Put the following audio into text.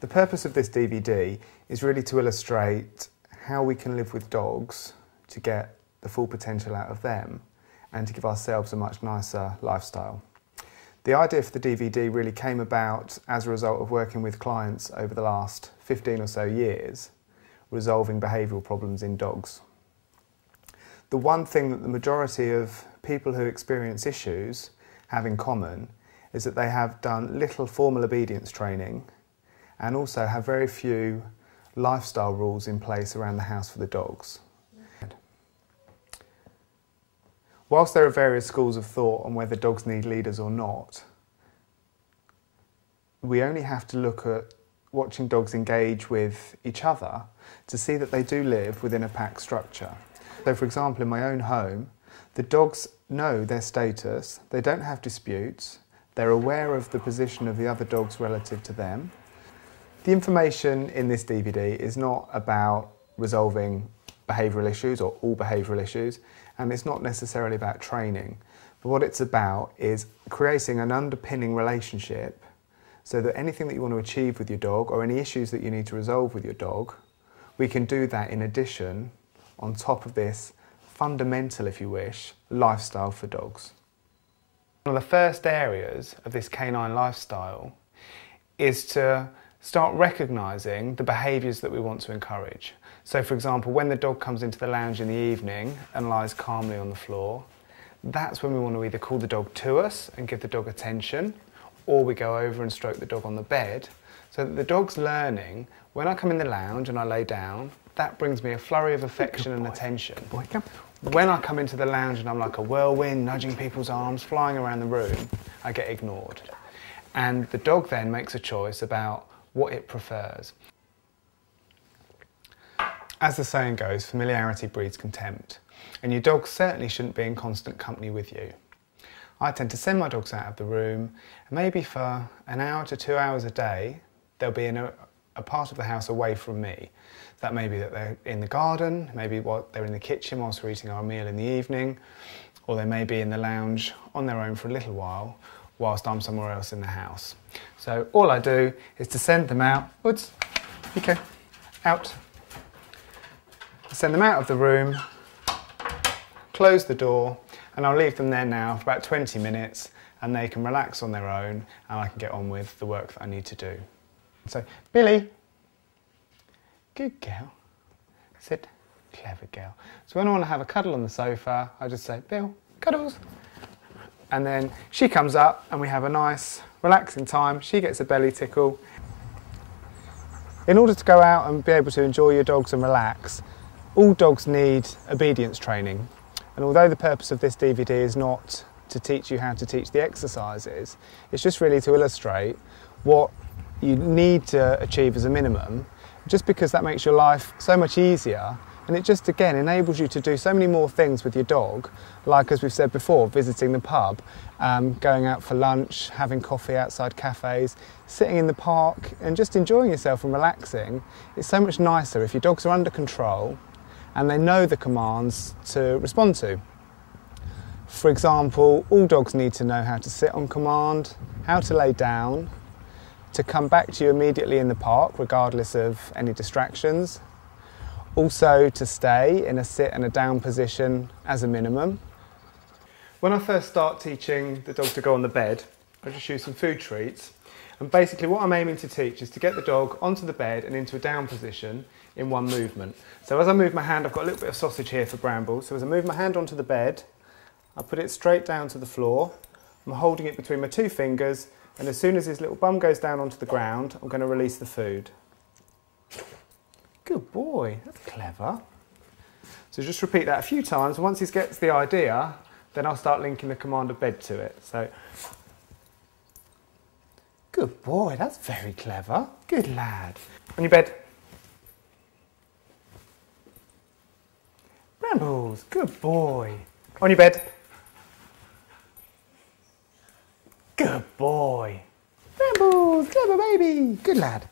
The purpose of this DVD is really to illustrate how we can live with dogs to get the full potential out of them and to give ourselves a much nicer lifestyle. The idea for the DVD really came about as a result of working with clients over the last 15 or so years, resolving behavioural problems in dogs. The one thing that the majority of people who experience issues have in common is that they have done little formal obedience training and also have very few lifestyle rules in place around the house for the dogs. Whilst there are various schools of thought on whether dogs need leaders or not, we only have to look at watching dogs engage with each other to see that they do live within a pack structure. So for example, in my own home, the dogs know their status, they don't have disputes, they're aware of the position of the other dogs relative to them. The information in this DVD is not about resolving behavioural issues or all behavioural issues, and it's not necessarily about training. But what it's about is creating an underpinning relationship so that anything that you want to achieve with your dog or any issues that you need to resolve with your dog, we can do that in addition, on top of this fundamental, if you wish, lifestyle for dogs. One of the first areas of this canine lifestyle is to start recognising the behaviours that we want to encourage. So for example, when the dog comes into the lounge in the evening and lies calmly on the floor, that's when we want to either call the dog to us and give the dog attention, or we go over and stroke the dog on the bed, so that the dog's learning, when I come in the lounge and I lay down, that brings me a flurry of affection and attention. When I come into the lounge and I'm like a whirlwind, nudging people's arms, flying around the room, I get ignored. And the dog then makes a choice about what it prefers. As the saying goes, familiarity breeds contempt, and your dog certainly shouldn't be in constant company with you. I tend to send my dogs out of the room, and maybe for an hour to 2 hours a day, they'll be in a part of the house away from me. That may be that they're in the garden, maybe they're in the kitchen whilst we're eating our meal in the evening, or they may be in the lounge on their own for a little while, whilst I'm somewhere else in the house. So all I do is to send them out, Woods, okay, out. I send them out of the room, close the door, and I'll leave them there now for about 20 minutes and they can relax on their own and I can get on with the work that I need to do. So, Billy, good girl, sit, clever girl. So when I want to have a cuddle on the sofa, I just say, Bill, cuddles. And then she comes up and we have a nice relaxing time. She gets a belly tickle. In order to go out and be able to enjoy your dogs and relax, all dogs need obedience training. And although the purpose of this DVD is not to teach you how to teach the exercises, it's just really to illustrate what you need to achieve as a minimum, just because that makes your life so much easier. And it just, again, enables you to do so many more things with your dog, like, as we've said before, visiting the pub, going out for lunch, having coffee outside cafes, sitting in the park and just enjoying yourself and relaxing. It's so much nicer if your dogs are under control and they know the commands to respond to. For example, all dogs need to know how to sit on command, how to lay down, to come back to you immediately in the park, regardless of any distractions. Also to stay in a sit and a down position as a minimum. When I first start teaching the dog to go on the bed, I just use some food treats. And basically what I'm aiming to teach is to get the dog onto the bed and into a down position in one movement. So as I move my hand, I've got a little bit of sausage here for Brambles. So as I move my hand onto the bed, I put it straight down to the floor. I'm holding it between my two fingers, and as soon as his little bum goes down onto the ground, I'm going to release the food. Good boy, that's clever. So just repeat that a few times. Once he gets the idea, then I'll start linking the command of bed to it. So, good boy, that's very clever. Good lad. On your bed. Brambles, good boy. On your bed. Good boy. Brambles, clever baby. Good lad.